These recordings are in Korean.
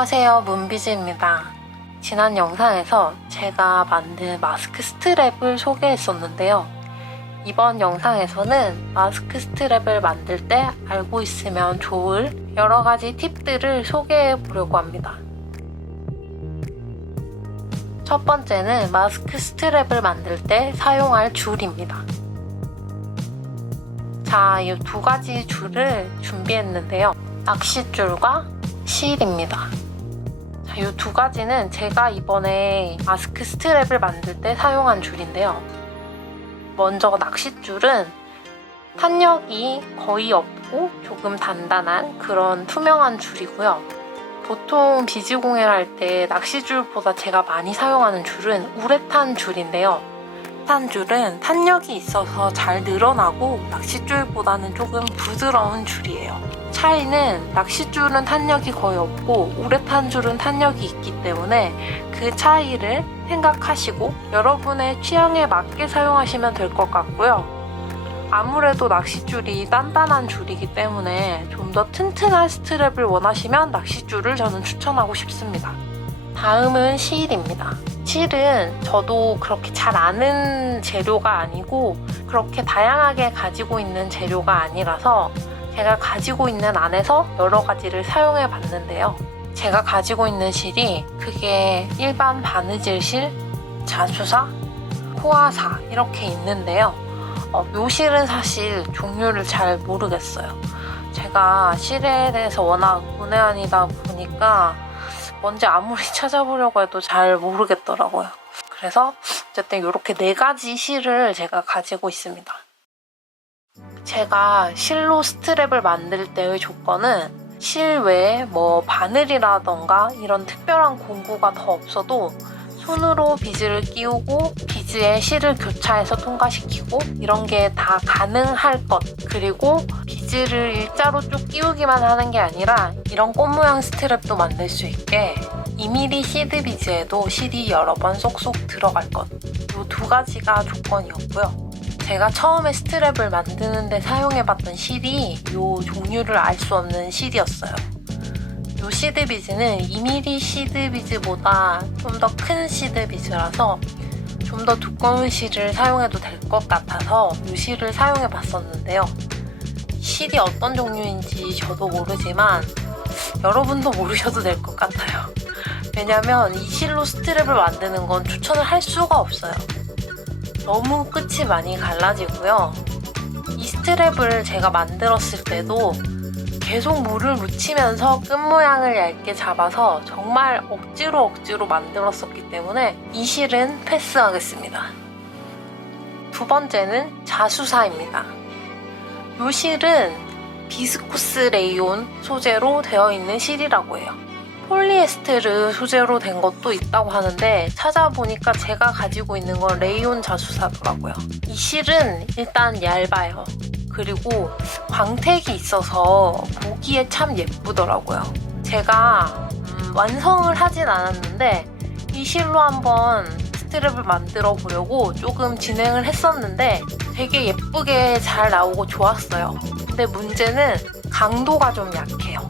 안녕하세요, 문비즈입니다. 지난 영상에서 제가 만든 마스크 스트랩을 소개했었는데요. 이번 영상에서는 마스크 스트랩을 만들 때 알고 있으면 좋을 여러 가지 팁들을 소개해 보려고 합니다. 첫 번째는 마스크 스트랩을 만들 때 사용할 줄입니다. 자, 이 두 가지 줄을 준비했는데요. 낚싯줄과 실입니다. 자, 이 두 가지는 제가 이번에 마스크 스트랩을 만들 때 사용한 줄인데요. 먼저 낚싯줄은 탄력이 거의 없고 조금 단단한 그런 투명한 줄이고요. 보통 비즈공예를 할 때 낚싯줄보다 제가 많이 사용하는 줄은 우레탄 줄인데요. 우레탄 줄은 탄력이 있어서 잘 늘어나고 낚싯줄보다는 조금 부드러운 줄이에요. 차이는 낚싯줄은 탄력이 거의 없고 우레탄 줄은 탄력이 있기 때문에 그 차이를 생각하시고 여러분의 취향에 맞게 사용하시면 될 것 같고요. 아무래도 낚싯줄이 단단한 줄이기 때문에 좀 더 튼튼한 스트랩을 원하시면 낚싯줄을 저는 추천하고 싶습니다. 다음은 실입니다. 실은 저도 그렇게 잘 아는 재료가 아니고 그렇게 다양하게 가지고 있는 재료가 아니라서 제가 가지고 있는 안에서 여러 가지를 사용해 봤는데요. 제가 가지고 있는 실이 그게 일반 바느질 실, 자수사, 코아사 이렇게 있는데요. 요 실은 사실 종류를 잘 모르겠어요. 제가 실에 대해서 워낙 문외한이다 보니까 뭔지 아무리 찾아보려고 해도 잘 모르겠더라고요. 그래서 어쨌든 이렇게 4가지 실을 제가 가지고 있습니다. 제가 실로 스트랩을 만들 때의 조건은 실 외에 바늘이라던가 이런 특별한 공구가 더 없어도 손으로 비즈를 끼우고 비즈에 실을 교차해서 통과시키고 이런 게 다 가능할 것, 그리고 비즈를 일자로 쭉 끼우기만 하는 게 아니라 이런 꽃 모양 스트랩도 만들 수 있게 2mm 시드 비즈에도 실이 여러 번 쏙쏙 들어갈 것, 이 두 가지가 조건이었고요. 제가 처음에 스트랩을 만드는데 사용해봤던 실이 이 종류를 알 수 없는 실이었어요. 이 시드 비즈는 2mm 시드 비즈보다 좀 더 큰 시드 비즈라서 좀 더 두꺼운 실을 사용해도 될 것 같아서 이 실을 사용해봤었는데요. 실이 어떤 종류인지 저도 모르지만 여러분도 모르셔도 될 것 같아요. 왜냐면 이 실로 스트랩을 만드는 건 추천을 할 수가 없어요. 너무 끝이 많이 갈라지고요. 이 스트랩을 제가 만들었을 때도 계속 물을 묻히면서 끝 모양을 얇게 잡아서 정말 억지로 만들었었기 때문에 이 실은 패스하겠습니다. 두 번째는 자수사입니다. 이 실은 비스코스 레이온 소재로 되어 있는 실이라고 해요. 폴리에스테르 소재로 된 것도 있다고 하는데 찾아보니까 제가 가지고 있는 건 레이온 자수사더라고요. 이 실은 일단 얇아요. 그리고 광택이 있어서 보기에 참 예쁘더라고요. 제가 완성을 하진 않았는데 이 실로 한번 스트랩을 만들어 보려고 조금 진행을 했었는데 되게 예쁘게 잘 나오고 좋았어요. 근데 문제는 강도가 좀 약해요.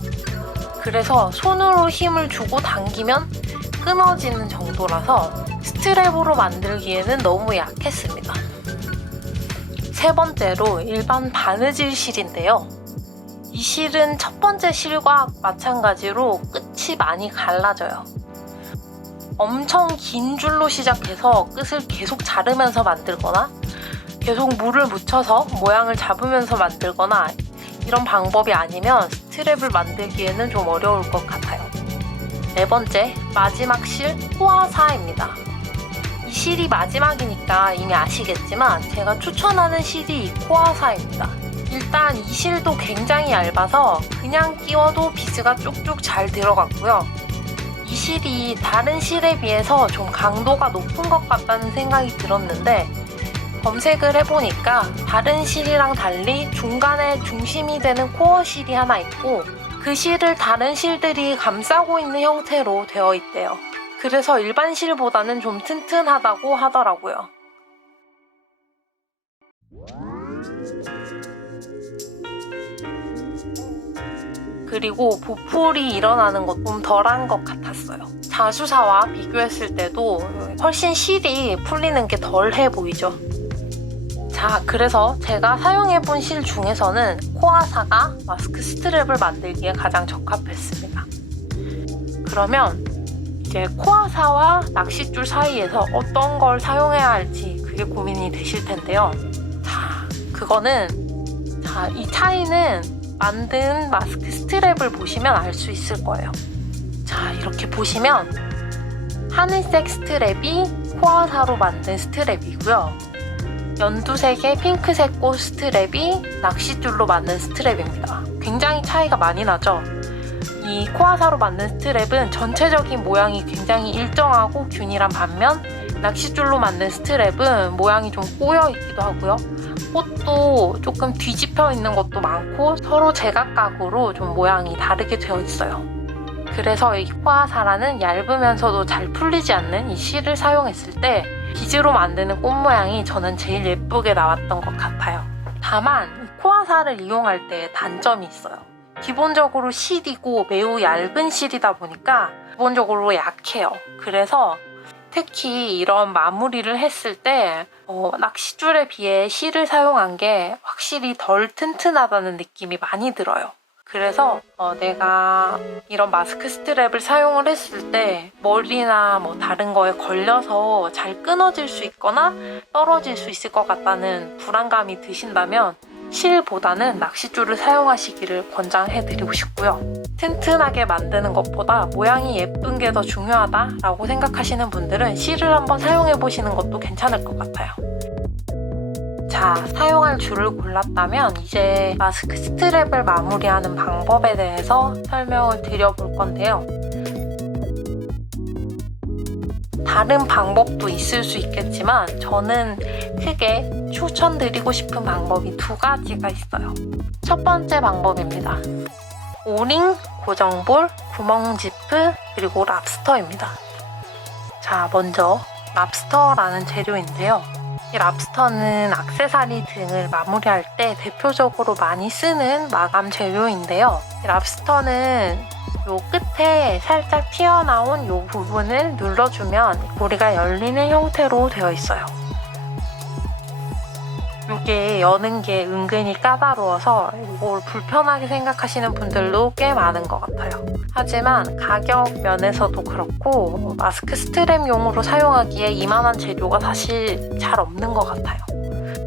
그래서 손으로 힘을 주고 당기면 끊어지는 정도라서 스트랩으로 만들기에는 너무 약했습니다. 세 번째로 일반 바느질 실인데요. 이 실은 첫 번째 실과 마찬가지로 끝이 많이 갈라져요. 엄청 긴 줄로 시작해서 끝을 계속 자르면서 만들거나 계속 물을 묻혀서 모양을 잡으면서 만들거나 이런 방법이 아니면 스트랩을 만들기에는 좀 어려울 것 같아요. 네 번째, 마지막 실 코아사입니다. 이 실이 마지막이니까 이미 아시겠지만 제가 추천하는 실이 이 코아사입니다. 일단 이 실도 굉장히 얇아서 그냥 끼워도 비즈가 쭉쭉 잘 들어갔고요. 이 실이 다른 실에 비해서 좀 강도가 높은 것 같다는 생각이 들었는데 검색을 해보니까 다른 실이랑 달리 중간에 중심이 되는 코어 실이 하나 있고 그 실을 다른 실들이 감싸고 있는 형태로 되어 있대요. 그래서 일반 실보다는 좀 튼튼하다고 하더라고요. 그리고 보풀이 일어나는 것도 좀 덜한 것 같았어요. 자수사와 비교했을 때도 훨씬 실이 풀리는 게 덜해 보이죠. 자, 그래서 제가 사용해본 실 중에서는 코아사가 마스크 스트랩을 만들기에 가장 적합했습니다. 그러면 이제 코아사와 낚싯줄 사이에서 어떤 걸 사용해야 할지 그게 고민이 되실 텐데요. 자, 그거는 이 차이는 만든 마스크 스트랩을 보시면 알 수 있을 거예요. 자, 이렇게 보시면 하늘색 스트랩이 코아사로 만든 스트랩이고요. 연두색의 핑크색 꽃 스트랩이 낚싯줄로 만든 스트랩입니다. 굉장히 차이가 많이 나죠? 이 코아사로 만든 스트랩은 전체적인 모양이 굉장히 일정하고 균일한 반면 낚싯줄로 만든 스트랩은 모양이 좀 꼬여있기도 하고요. 꽃도 조금 뒤집혀 있는 것도 많고 서로 제각각으로 좀 모양이 다르게 되어 있어요. 그래서 이 코아사라는 얇으면서도 잘 풀리지 않는 이 실을 사용했을 때 비즈로 만드는 꽃 모양이 저는 제일 예쁘게 나왔던 것 같아요. 다만 이 코아사를 이용할 때 단점이 있어요. 기본적으로 실이고 매우 얇은 실이다 보니까 기본적으로 약해요. 그래서 특히 이런 마무리를 했을 때 낚싯줄에 비해 실을 사용한 게 확실히 덜 튼튼하다는 느낌이 많이 들어요. 그래서 내가 이런 마스크 스트랩을 사용을 했을 때 머리나 뭐 다른 거에 걸려서 잘 끊어질 수 있거나 떨어질 수 있을 것 같다는 불안감이 드신다면 실보다는 낚싯줄을 사용하시기를 권장해드리고 싶고요. 튼튼하게 만드는 것보다 모양이 예쁜 게 더 중요하다라고 생각하시는 분들은 실을 한번 사용해보시는 것도 괜찮을 것 같아요. 자, 사용할 줄을 골랐다면 이제 마스크 스트랩을 마무리하는 방법에 대해서 설명을 드려볼 건데요. 다른 방법도 있을 수 있겠지만 저는 크게 추천드리고 싶은 방법이 두 가지가 있어요. 첫 번째 방법입니다. 오링, 고정볼, 구멍지프, 그리고 랍스터입니다. 자, 먼저 랍스터라는 재료인데요. 이 랍스터는 액세서리 등을 마무리할 때 대표적으로 많이 쓰는 마감 재료인데요. 이 랍스터는 요 끝에 살짝 튀어나온 요 부분을 눌러주면 고리가 열리는 형태로 되어 있어요. 이게 여는 게 은근히 까다로워서 이걸 불편하게 생각하시는 분들도 꽤 많은 것 같아요. 하지만 가격 면에서도 그렇고 마스크 스트랩용으로 사용하기에 이만한 재료가 사실 잘 없는 것 같아요.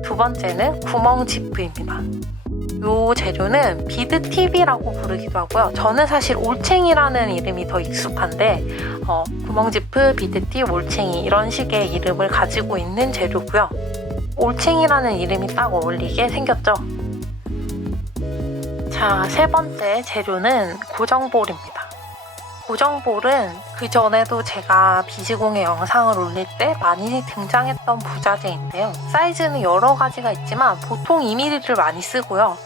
두 번째는 구멍 지프입니다. 이 재료는 비드 팁이라고 부르기도 하고요. 저는 사실 올챙이라는 이름이 더 익숙한데 구멍 지프, 비드 팁, 올챙이 이런 식의 이름을 가지고 있는 재료고요. 올챙이라는 이름이 딱 어울리게 생겼죠? 자, 세 번째 재료는 고정볼입니다. 고정볼은 그 전에도 제가 비즈공예 영상을 올릴 때 많이 등장했던 부자재인데요. 사이즈는 여러 가지가 있지만 보통 2mm를 많이 쓰고요.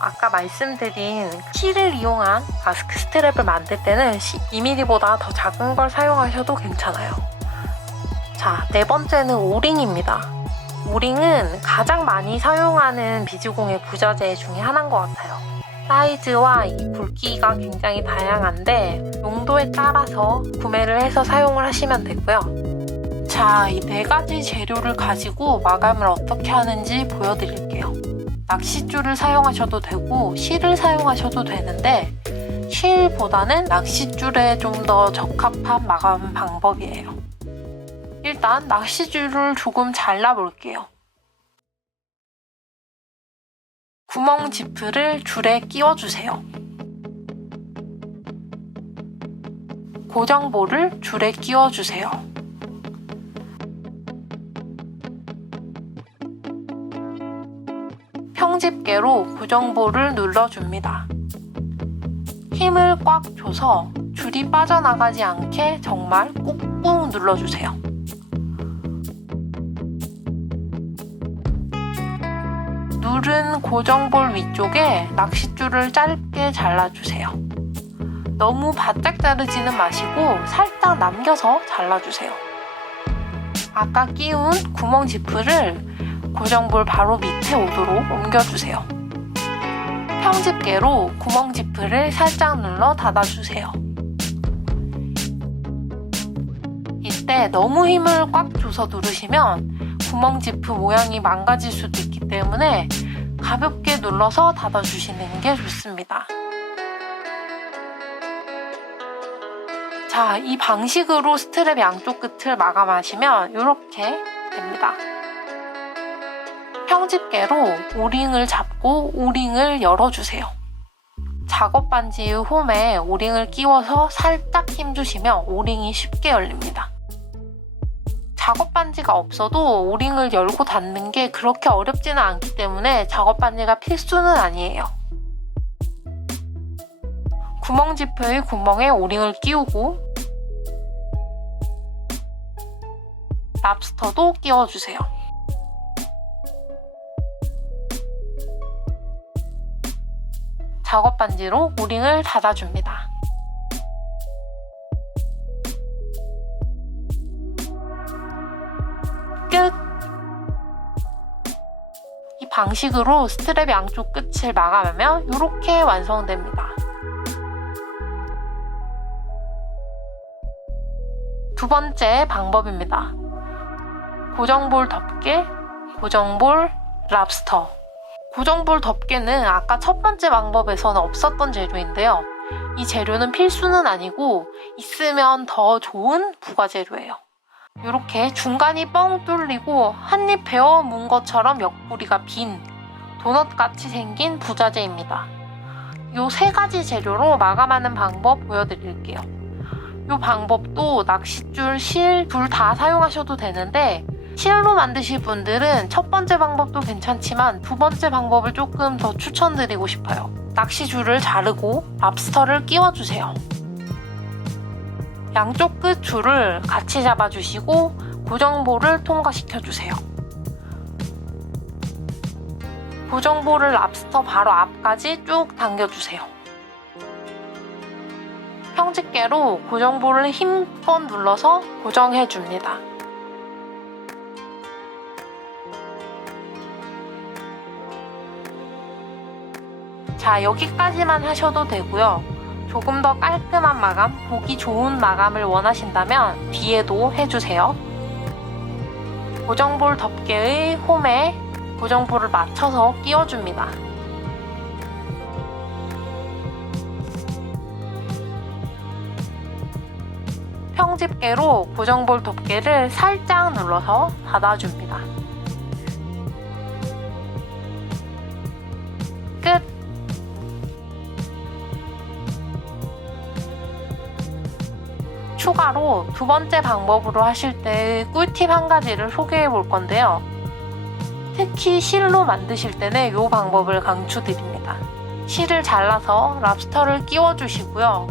아까 말씀드린 실을 이용한 마스크 스트랩을 만들 때는 2mm보다 더 작은 걸 사용하셔도 괜찮아요. 자, 네 번째는 오링입니다. 오링은 가장 많이 사용하는 비즈공예 부자재 중에 하나인 것 같아요. 사이즈와 이 굵기가 굉장히 다양한데 용도에 따라서 구매를 해서 사용을 하시면 되고요. 자, 이 네 가지 재료를 가지고 마감을 어떻게 하는지 보여드릴게요. 낚싯줄을 사용하셔도 되고 실을 사용하셔도 되는데 실보다는 낚싯줄에 좀 더 적합한 마감 방법이에요. 일단 낚싯줄을 조금 잘라볼게요. 구멍 지프를 줄에 끼워주세요. 고정볼을 줄에 끼워주세요. 평집게로 고정볼을 눌러줍니다. 힘을 꽉 줘서 줄이 빠져나가지 않게 정말 꾹꾹 눌러주세요. 누른 고정볼 위쪽에 낚싯줄을 짧게 잘라주세요. 너무 바짝 자르지는 마시고 살짝 남겨서 잘라주세요. 아까 끼운 구멍 지프를 고정볼 바로 밑에 오도록 옮겨주세요. 평집게로 구멍 지프를 살짝 눌러 닫아주세요. 이때 너무 힘을 꽉 줘서 누르시면 구멍 지프 모양이 망가질 수도 있기 때문에 가볍게 눌러서 닫아주시는 게 좋습니다. 자, 이 방식으로 스트랩 양쪽 끝을 마감하시면 이렇게 됩니다. 평집게로 오링을 잡고 오링을 열어주세요. 작업 반지의 홈에 오링을 끼워서 살짝 힘주시면 오링이 쉽게 열립니다. 작업 반지가 없어도 오링을 열고 닫는 게 그렇게 어렵지는 않기 때문에 작업 반지가 필수는 아니에요. 구멍 지프의 구멍에 오링을 끼우고 랍스터도 끼워주세요. 작업 반지로 오링을 닫아줍니다. 끝! 이 방식으로 스트랩 양쪽 끝을 마감하면 이렇게 완성됩니다. 두 번째 방법입니다. 고정볼 덮개, 고정볼 랍스터. 고정볼 덮개는 아까 첫 번째 방법에서는 없었던 재료인데요. 이 재료는 필수는 아니고 있으면 더 좋은 부가재료예요. 이렇게 중간이 뻥 뚫리고 한입 베어 문 것처럼 옆구리가 빈 도넛같이 생긴 부자재입니다. 이 세 가지 재료로 마감하는 방법 보여드릴게요. 이 방법도 낚싯줄, 실 둘 다 사용하셔도 되는데 실로 만드실 분들은 첫 번째 방법도 괜찮지만 두 번째 방법을 조금 더 추천드리고 싶어요. 낚시줄을 자르고 랍스터를 끼워주세요. 양쪽 끝 줄을 같이 잡아주시고 고정볼을 통과시켜주세요. 고정볼을 랍스터 바로 앞까지 쭉 당겨주세요. 평집게로 고정볼을 힘껏 눌러서 고정해줍니다. 자, 여기까지만 하셔도 되고요. 조금 더 깔끔한 마감, 보기 좋은 마감을 원하신다면 뒤에도 해주세요. 고정볼 덮개의 홈에 고정볼을 맞춰서 끼워줍니다. 평집게로 고정볼 덮개를 살짝 눌러서 닫아줍니다. 끝! 추가로 두 번째 방법으로 하실 때 꿀팁 한 가지를 소개해 볼 건데요. 특히 실로 만드실 때는 이 방법을 강추드립니다. 실을 잘라서 랍스터를 끼워 주시고요.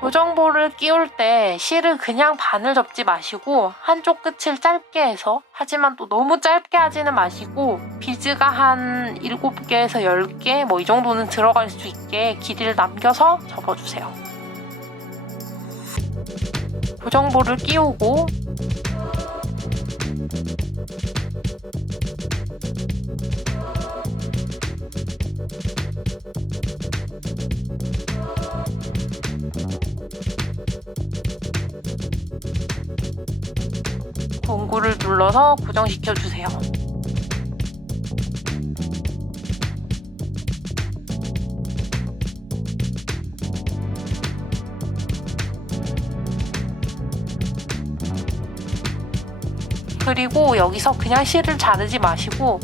고정볼을 끼울 때 실을 그냥 반을 접지 마시고 한쪽 끝을 짧게 해서, 하지만 또 너무 짧게 하지는 마시고 비즈가 한 7개에서 10개 이 정도는 들어갈 수 있게 길이를 남겨서 접어주세요. 고정볼을 끼우고 공구를 눌러서 고정시켜주세요. 그리고 여기서 그냥 실을 자르지 마시고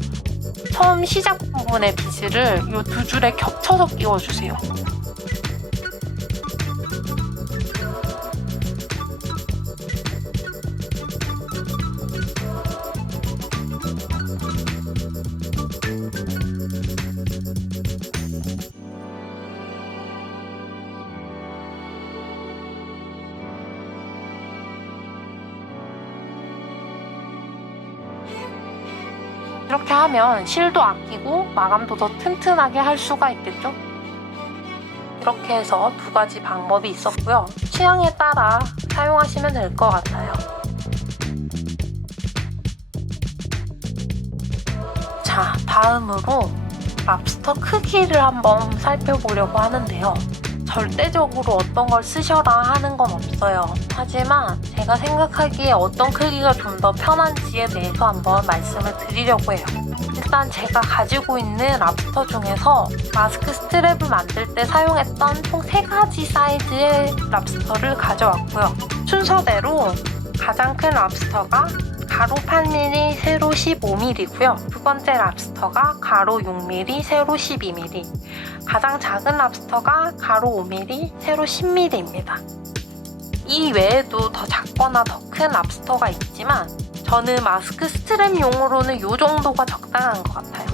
처음 시작 부분의 비즈를 이 두 줄에 겹쳐서 끼워주세요. 이렇게 하면 실도 아끼고 마감도 더 튼튼하게 할 수가 있겠죠? 이렇게 해서 두 가지 방법이 있었고요. 취향에 따라 사용하시면 될 것 같아요. 자, 다음으로 랍스터 크기를 한번 살펴보려고 하는데요. 절대적으로 어떤 걸 쓰셔라 하는 건 없어요. 하지만 제가 생각하기에 어떤 크기가 좀 더 편한지에 대해서 한번 말씀을 드리려고 해요. 일단 제가 가지고 있는 랍스터 중에서 마스크 스트랩을 만들 때 사용했던 총 3가지 사이즈의 랍스터를 가져왔고요. 순서대로 가장 큰 랍스터가 가로 8mm, 세로 15mm고요. 두 번째 랍스터가 가로 6mm, 세로 12mm. 가장 작은 랍스터가 가로 5mm, 세로 10mm입니다. 이 외에도 더 작거나 더 큰 랍스터가 있지만 저는 마스크 스트랩용으로는 이 정도가 적당한 것 같아요.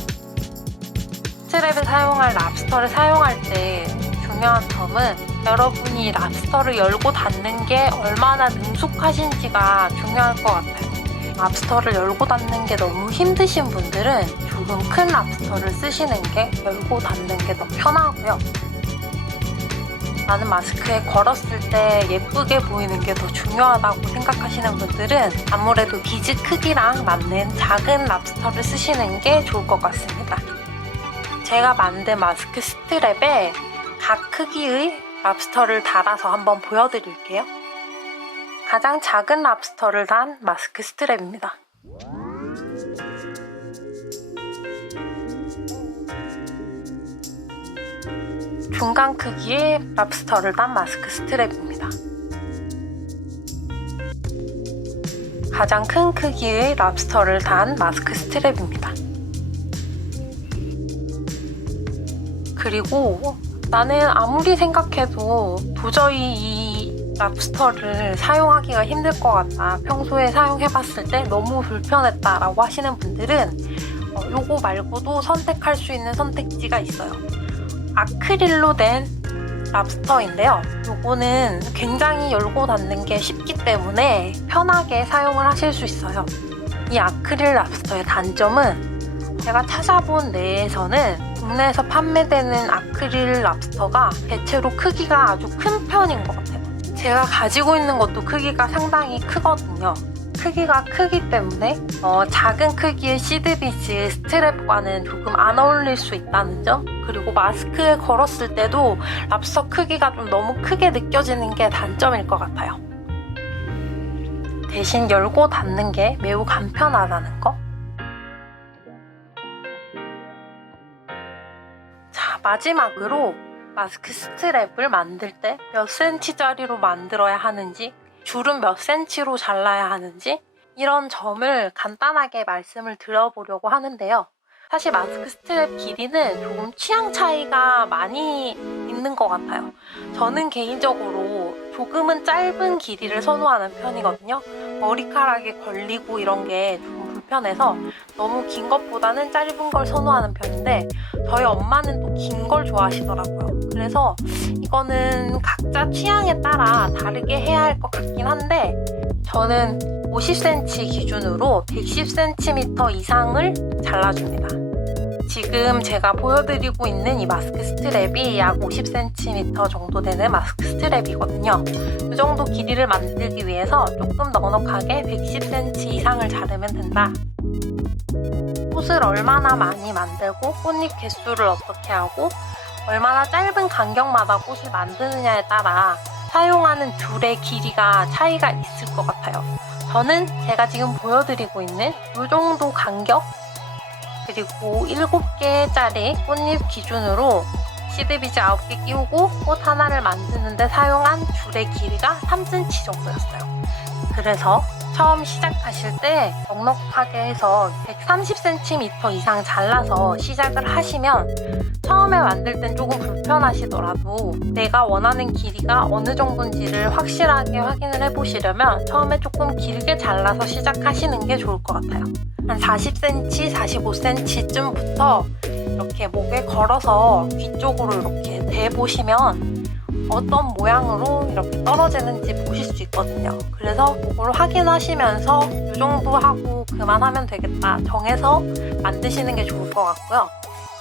스트랩을 사용할 랍스터를 사용할 때 중요한 점은 여러분이 랍스터를 열고 닫는 게 얼마나 능숙하신지가 중요할 것 같아요. 랍스터를 열고 닫는 게 너무 힘드신 분들은 조금 큰 랍스터를 쓰시는 게 열고 닫는 게 더 편하고요. 나는 마스크에 걸었을 때 예쁘게 보이는 게 더 중요하다고 생각하시는 분들은 아무래도 비즈 크기랑 맞는 작은 랍스터를 쓰시는 게 좋을 것 같습니다. 제가 만든 마스크 스트랩에 각 크기의 랍스터를 달아서 한번 보여드릴게요. 가장 작은 랍스터를 단 마스크 스트랩입니다. 중간 크기의 랍스터를 단 마스크 스트랩입니다. 가장 큰 크기의 랍스터를 단 마스크 스트랩입니다. 그리고 나는 아무리 생각해도 도저히 이 랍스터를 사용하기가 힘들 것 같다. 평소에 사용해봤을 때 너무 불편했다라고 하시는 분들은 요거 말고도 선택할 수 있는 선택지가 있어요. 아크릴로 된 랍스터인데요. 요거는 굉장히 열고 닫는 게 쉽기 때문에 편하게 사용을 하실 수 있어요. 이 아크릴 랍스터의 단점은 제가 찾아본 내에서는 국내에서 판매되는 아크릴 랍스터가 대체로 크기가 아주 큰 편인 것 같아요. 제가 가지고 있는 것도 크기가 상당히 크거든요. 크기가 크기 때문에 작은 크기의 시드비즈 스트랩과는 조금 안 어울릴 수 있다는 점, 그리고 마스크에 걸었을 때도 랍스터 크기가 좀 너무 크게 느껴지는 게 단점일 것 같아요. 대신 열고 닫는 게 매우 간편하다는 거. 자, 마지막으로 마스크 스트랩을 만들 때 몇 cm짜리로 만들어야 하는지, 줄은 몇 cm로 잘라야 하는지 이런 점을 간단하게 말씀을 드려보려고 하는데요. 사실 마스크 스트랩 길이는 조금 취향 차이가 많이 있는 것 같아요. 저는 개인적으로 조금은 짧은 길이를 선호하는 편이거든요. 머리카락에 걸리고 이런 게 조금 불편해서 너무 긴 것보다는 짧은 걸 선호하는 편인데 저희 엄마는 또 긴 걸 좋아하시더라고요. 그래서 이거는 각자 취향에 따라 다르게 해야 할 것 같긴 한데 저는 50cm 기준으로 110cm 이상을 잘라줍니다. 지금 제가 보여드리고 있는 이 마스크 스트랩이 약 50cm 정도 되는 마스크 스트랩이거든요. 이 정도 길이를 만들기 위해서 조금 넉넉하게 110cm 이상을 자르면 된다. 꽃을 얼마나 많이 만들고 꽃잎 개수를 어떻게 하고 얼마나 짧은 간격마다 꽃을 만드느냐에 따라 사용하는 줄의 길이가 차이가 있을 것 같아요. 저는 제가 지금 보여드리고 있는 이 정도 간격, 그리고 7개짜리 꽃잎 기준으로 시드비즈 9개 끼우고 꽃 하나를 만드는데 사용한 줄의 길이가 3cm 정도였어요. 그래서 처음 시작하실 때 넉넉하게 해서 130cm 이상 잘라서 시작을 하시면 처음에 만들 땐 조금 불편하시더라도 내가 원하는 길이가 어느 정도인지를 확실하게 확인을 해보시려면 처음에 조금 길게 잘라서 시작하시는 게 좋을 것 같아요. 한 40cm, 45cm쯤부터 이렇게 목에 걸어서 뒤쪽으로 이렇게 대보시면 어떤 모양으로 이렇게 떨어지는지 보실 수 있거든요. 그래서 그걸 확인하시면서 이 정도 하고 그만하면 되겠다 정해서 만드시는 게 좋을 것 같고요.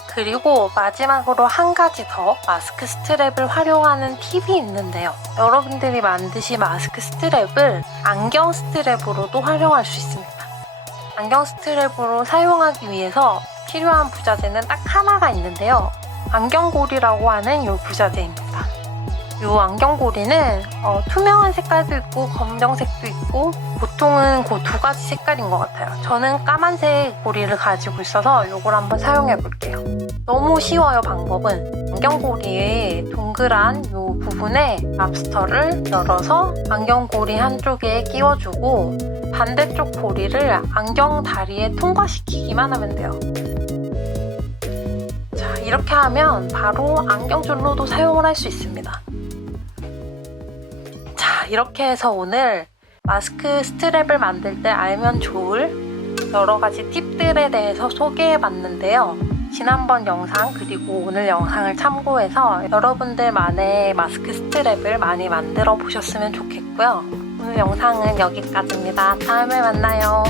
그리고 마지막으로 한 가지 더 마스크 스트랩을 활용하는 팁이 있는데요. 여러분들이 만드신 마스크 스트랩을 안경 스트랩으로도 활용할 수 있습니다. 안경 스트랩으로 사용하기 위해서 필요한 부자재는 딱 하나가 있는데요. 안경고리라고 하는 이 부자재입니다. 이 안경고리는 투명한 색깔도 있고 검정색도 있고 보통은 그 두 가지 색깔인 것 같아요. 저는 까만색 고리를 가지고 있어서 이걸 한번 사용해 볼게요. 너무 쉬워요. 방법은 안경고리의 동그란 이 부분에 랍스터를 열어서 안경고리 한쪽에 끼워주고 반대쪽 고리를 안경 다리에 통과시키기만 하면 돼요. 자, 이렇게 하면 바로 안경줄로도 사용을 할 수 있습니다. 자, 이렇게 해서 오늘 마스크 스트랩을 만들 때 알면 좋을 여러 가지 팁들에 대해서 소개해 봤는데요. 지난번 영상 그리고 오늘 영상을 참고해서 여러분들만의 마스크 스트랩을 많이 만들어 보셨으면 좋겠고요. 오늘 영상은 여기까지입니다. 다음에 만나요.